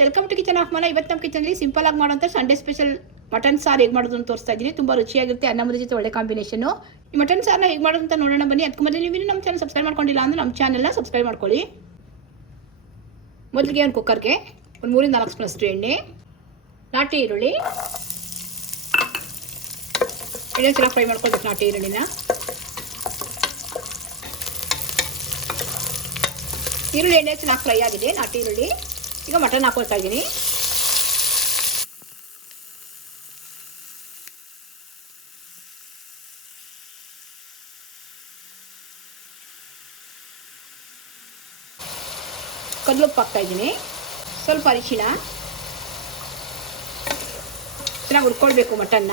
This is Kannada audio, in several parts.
ವೆಲ್ಕಮ್ ಟು ಕಿಚನ್ ಆಫ್ ಮನ ಇವತ್ತು ನಮ್ಮ ಕಿಚನಲ್ಲಿ ಸಿಂಪಲ್ ಆಗಿ ಮಾಡೋಂಥ ಸಂಡೇ ಸ್ಪೆಷಲ್ ಮಟನ್ ಸಾರು ಹೇಗೆ ಮಾಡೋದು ಅಂತ ತೋರಿಸ್ತಾ ಇದ್ದೀನಿ. ತುಂಬ ರುಚಿಯಾಗಿರುತ್ತೆ ಅನ್ನ ಮುದ್ದೆ ಜೊತೆ ಒಳ್ಳೆ ಕಾಂಬಿನೇಷನ್ ಈ ಮಟನ್ ಸಾರನ್ನ ಹೇಗೆ ಮಾಡೋದು ಅಂತ ನೋಡೋಣ ಬನ್ನಿ. ಅದಕ್ಕೆ ಮೊದಲು ನೀವು ನಮ್ಮ ಚಾನಲ್ ಸಬ್ಸ್ಕ್ರೈಬ್ ಮಾಡ್ಕೊಂಡಿಲ್ಲ ಅಂದ್ರೆ ನಮ್ಮ ಚಾನಲ್ನ ಸಬ್ಸ್ಕ್ರೈಬ್ ಮಾಡ್ಕೊಳ್ಳಿ. ಮೊದಲಿಗೆ ಒಂದು ಕುಕ್ಕರ್ಗೆ ಒಂದು ಮೂರಿಂದ ನಾಲ್ಕು ಸ್ಪೂನಷ್ಟು ಎಣ್ಣೆ, ನಾಟಿ ಈರುಳ್ಳಿ. ಎಣ್ಣೆ ಚೆನ್ನಾಗಿ ಫ್ರೈ ಮಾಡ್ಕೊಳ್ಬೇಕು ನಾಟಿ ಈರುಳ್ಳಿನ. ಈರುಳ್ಳಿ ಎಣ್ಣೆ ಚೆನ್ನಾಗಿ ಫ್ರೈ ಆಗಿದೆ, ನಾಟಿ ಈರುಳ್ಳಿ. ಈಗ ಮಟನ್ ಹಾಕೊಳ್ತಾ ಇದ್ದೀನಿ. ಕಲ್ಲುಪ್ಪು ಹಾಕ್ತಾ ಇದ್ದೀನಿ. ಸ್ವಲ್ಪ ಅರಿಶಿಣ. ಚೆನ್ನಾಗಿ ಹುರ್ಕೊಳ್ಬೇಕು ಮಟನ್ನ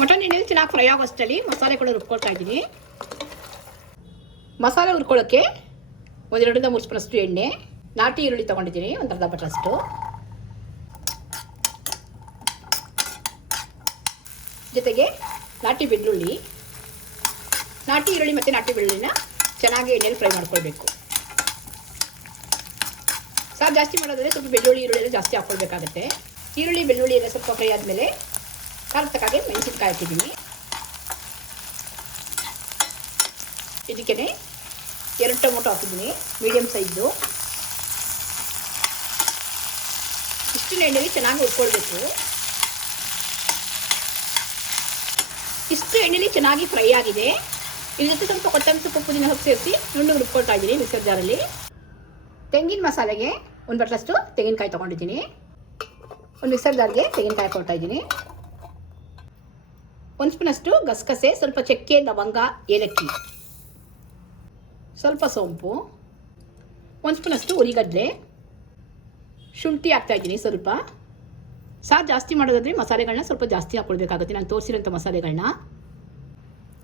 ಮಟನ್ ಎಣ್ಣೆಲಿ ಚೆನ್ನಾಗಿ ಫ್ರೈ ಆಗೋಷ್ಟರಲ್ಲಿ ಮಸಾಲೆಗಳು ರುಬ್ಕೊಳ್ತಾ ಇದ್ದೀನಿ. ಮಸಾಲೆ ಹುರ್ಕೊಳ್ಳೋಕ್ಕೆ ಒಂದೆರಡರಿಂದ ಮೂರು ಸ್ಪೂನಷ್ಟು ಎಣ್ಣೆ, ನಾಟಿ ಈರುಳ್ಳಿ ತೊಗೊಂಡಿದ್ದೀನಿ, ಒಂದು ಅರ್ಧ ಜೊತೆಗೆ ನಾಟಿ ಬೆಳ್ಳುಳ್ಳಿ. ನಾಟಿ ಈರುಳ್ಳಿ ಮತ್ತು ನಾಟಿ ಬೆಳ್ಳುಳ್ಳಿನ ಚೆನ್ನಾಗಿ ಎಣ್ಣೆಯಲ್ಲಿ ಫ್ರೈ ಮಾಡ್ಕೊಳ್ಬೇಕು. ಸಾರು ಜಾಸ್ತಿ ಮಾಡೋದಾದರೆ ಸ್ವಲ್ಪ ಬೆಳ್ಳುಳ್ಳಿ ಈರುಳ್ಳಿ ಎಲ್ಲ ಜಾಸ್ತಿ ಹಾಕ್ಕೊಳ್ಬೇಕಾಗತ್ತೆ. ಈರುಳ್ಳಿ, ಬೆಳ್ಳುಳ್ಳಿ ಎಲ್ಲ ಸ್ವಲ್ಪ ಫ್ರೈ ಆದಮೇಲೆ ಖಾರದ ತಕ್ಕಾಗೆ ಮೆಣಸಿನ್ಕಾಯಿ ಹಾಕಿದ್ದೀನಿ. ಇದಕ್ಕೆ ಎರಡು ಟೊಮೊಟೊ ಹಾಕಿದ್ದೀನಿ ಮೀಡಿಯಮ್ ಸೈಜು ಇಷ್ಟು ಎಣ್ಣೆಲಿ ಚೆನ್ನಾಗಿ ಹುರ್ಕೊಳ್ಬೇಕು. ಇಷ್ಟು ಎಣ್ಣೆಲಿ ಚೆನ್ನಾಗಿ ಫ್ರೈ ಆಗಿದೆ. ಇದ್ರ ಜೊತೆ ಸ್ವಲ್ಪ ಕೊತ್ತಂಬರಿ ಸೊಪ್ಪು ಪುದೀನ ಸೊಪ್ಪು ಸೇರಿಸಿ ನುಣ್ಣು ರುಬ್ಕೊಳ್ತಾ ಇದ್ದೀನಿ ಮಿಕ್ಸರ್ ಜಾರಲ್ಲಿ ತೆಂಗಿನ ಮಸಾಲೆಗೆ ಒಂದು ಬಟ್ಲಷ್ಟು ತೆಂಗಿನಕಾಯಿ ತೊಗೊಂಡಿದ್ದೀನಿ. ಒಂದು ಮಿಕ್ಸರ್ ಜಾರ್ಗೆ ತೆಂಗಿನಕಾಯಿ ಕೊಡ್ತಾ ಇದ್ದೀನಿ. ಒಂದು ಸ್ಪೂನಷ್ಟು ಗಸಗಸೆ, ಸ್ವಲ್ಪ ಚಕ್ಕೆ, ಲವಂಗ, ಏಲಕ್ಕಿ. ಸ್ವಲ್ಪ ಸೋಂಪು. ಒಂದು ಸ್ಪೂನಷ್ಟು ಉರಿಗಡ್ಲೆ. ಶುಂಠಿ ಹಾಕ್ತಾಯಿದ್ದೀನಿ ಸ್ವಲ್ಪ. ಸಾರು ಜಾಸ್ತಿ ಮಾಡೋದಾದರೆ ಮಸಾಲೆಗಳನ್ನ ಸ್ವಲ್ಪ ಜಾಸ್ತಿ ಹಾಕ್ಕೊಳ್ಬೇಕಾಗುತ್ತೆ ನಾನು ತೋರಿಸಿರೋಂಥ ಮಸಾಲೆಗಳನ್ನ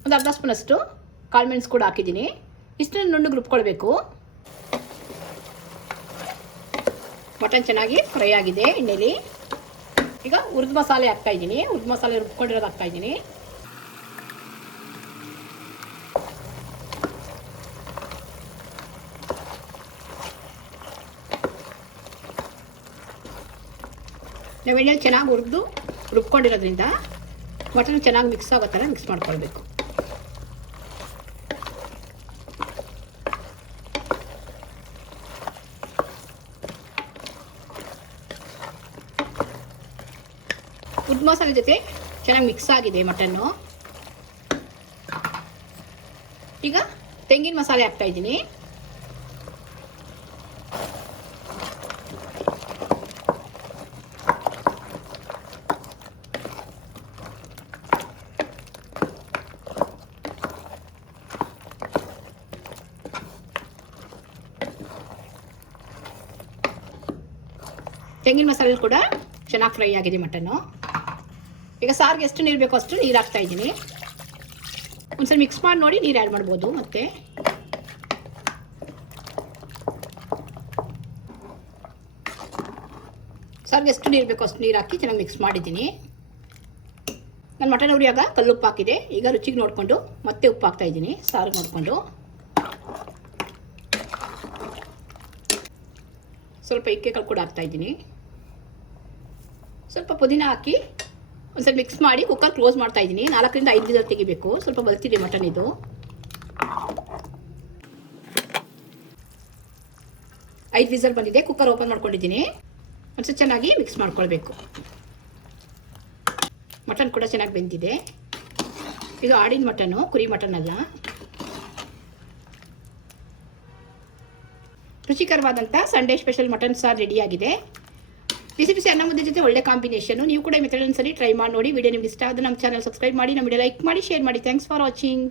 ಒಂದು ಅರ್ಧ ಸ್ಪೂನಷ್ಟು ಕಾಳುಮೆಣಸು ಕೂಡ ಹಾಕಿದ್ದೀನಿ. ಇಷ್ಟನ್ನು ನುಣ್ಣಗೆ ರುಬ್ಕೊಳ್ಬೇಕು. ಮಟನ್ ಚೆನ್ನಾಗಿ ಫ್ರೈ ಆಗಿದೆ ಎಣ್ಣೆಲಿ. ಈಗ ಹುರಿದ ಮಸಾಲೆ ಹಾಕ್ತಾಯಿದ್ದೀನಿ ಹುರಿದ ಮಸಾಲೆ ರುಬ್ಕೊಂಡಿರೋದು ಹಾಕ್ತಾ ಇದ್ದೀನಿ. ನಾವೆಣ್ಣೆ ಚೆನ್ನಾಗಿ ಹುರಿದು ರುಬ್ಕೊಂಡಿರೋದ್ರಿಂದ ಮಟನ್ ಚೆನ್ನಾಗಿ ಮಿಕ್ಸ್ ಆಗೋ ಥರ ಮಿಕ್ಸ್ ಮಾಡ್ಕೊಳ್ಬೇಕು. ಉದ್ದು ಮಸಾಲೆ ಜೊತೆ ಚೆನ್ನಾಗಿ ಮಿಕ್ಸ್ ಆಗಿದೆ ಮಟನ್ನು. ಈಗ ತೆಂಗಿನ ಮಸಾಲೆ ಹಾಕ್ತಾ ಇದ್ದೀನಿ. ತೆಂಗಿನ ಮಸಾಲೆ ಕೂಡ ಚೆನ್ನಾಗಿ ಫ್ರೈ ಆಗಿದೆ ಮಟನ್ನು. ಈಗ ಸಾರಿಗೆ ಎಷ್ಟು ನೀರು ಬೇಕೋ ಅಷ್ಟು ನೀರು ಹಾಕ್ತಾ ಇದ್ದೀನಿ. ಒಂದ್ಸಲ ಮಿಕ್ಸ್ ಮಾಡಿ ನೋಡಿ ನೀರು ಆ್ಯಡ್ ಮಾಡ್ಬೋದು ಮತ್ತೆ. ಸಾರಿಗೆ ಎಷ್ಟು ನೀರು ಬೇಕೋ ಅಷ್ಟು ನೀರು ಹಾಕಿ ಚೆನ್ನಾಗಿ ಮಿಕ್ಸ್ ಮಾಡಿದ್ದೀನಿ. ನಾನು ಮಟನ್ ಉರಿಯಾಗ ಕಲ್ಲುಪ್ಪು ಹಾಕಿದೆ. ಈಗ ರುಚಿಗೆ ನೋಡಿಕೊಂಡು ಮತ್ತೆ ಉಪ್ಪು ಹಾಕ್ತಾ ಇದ್ದೀನಿ. ಸಾರಿಗೆ ನೋಡಿಕೊಂಡು ಸ್ವಲ್ಪ ಇಕ್ಕೆ ಕೂಡ ಹಾಕ್ತಾ ಇದ್ದೀನಿ. ಸ್ವಲ್ಪ ಪುದೀನ ಹಾಕಿ ಒಂದು ಸ್ವಲ್ಪ ಮಿಕ್ಸ್ ಮಾಡಿ ಕುಕ್ಕರ್ ಕ್ಲೋಸ್ ಮಾಡ್ತಾ ಇದ್ದೀನಿ. ನಾಲ್ಕರಿಂದ ಐದು ವಿಸಲ್ ತೆಗಿಬೇಕು. ಸ್ವಲ್ಪ ಬಲ್ತಿದೆ ಮಟನ್ ಇದು. ಐದು ವಿಸಲ್ ಬಂದಿದೆ. ಕುಕ್ಕರ್ ಓಪನ್ ಮಾಡ್ಕೊಂಡಿದ್ದೀನಿ. ಒಂದ್ಸಲ ಚೆನ್ನಾಗಿ ಮಿಕ್ಸ್ ಮಾಡ್ಕೊಳ್ಬೇಕು. ಮಟನ್ ಕೂಡ ಚೆನ್ನಾಗಿ ಬೆಂದಿದೆ. ಇದು ಆಡಿನ ಮಟನು ಕುರಿ ಮಟನ್ ಅಲ್ಲ. ರುಚಿಕರವಾದಂಥ ಸಂಡೇ ಸ್ಪೆಷಲ್ ಮಟನ್ ಸಾರು ರೆಡಿಯಾಗಿದೆ ಬಿಸಿ ಬಿಸಿ ಅನ್ನ ಮುದ್ದೆ ಜೊತೆ ಒಳ್ಳೆ ಕಾಂಬಿನೇಷನ್ ನೀವು ಕೂಡ ಮೆಥಡ್ ಸರಿ ಟ್ರೈ ಮಾಡಿ ನೋಡಿ. ವಿಡಿಯೋ ನಿಮ್ಗೆ ಇಷ್ಟ ಆದ್ರೆ ನಮ್ಮ ಚಾನಲ್ ಸಬ್ಸ್ಕ್ರೈಬ್ ಮಾಡಿ. ನಮ್ಮ ವಿಡಿಯೋ ಲೈಕ್ ಮಾಡಿ ಶೇರ್ ಮಾಡಿ. Thanks for watching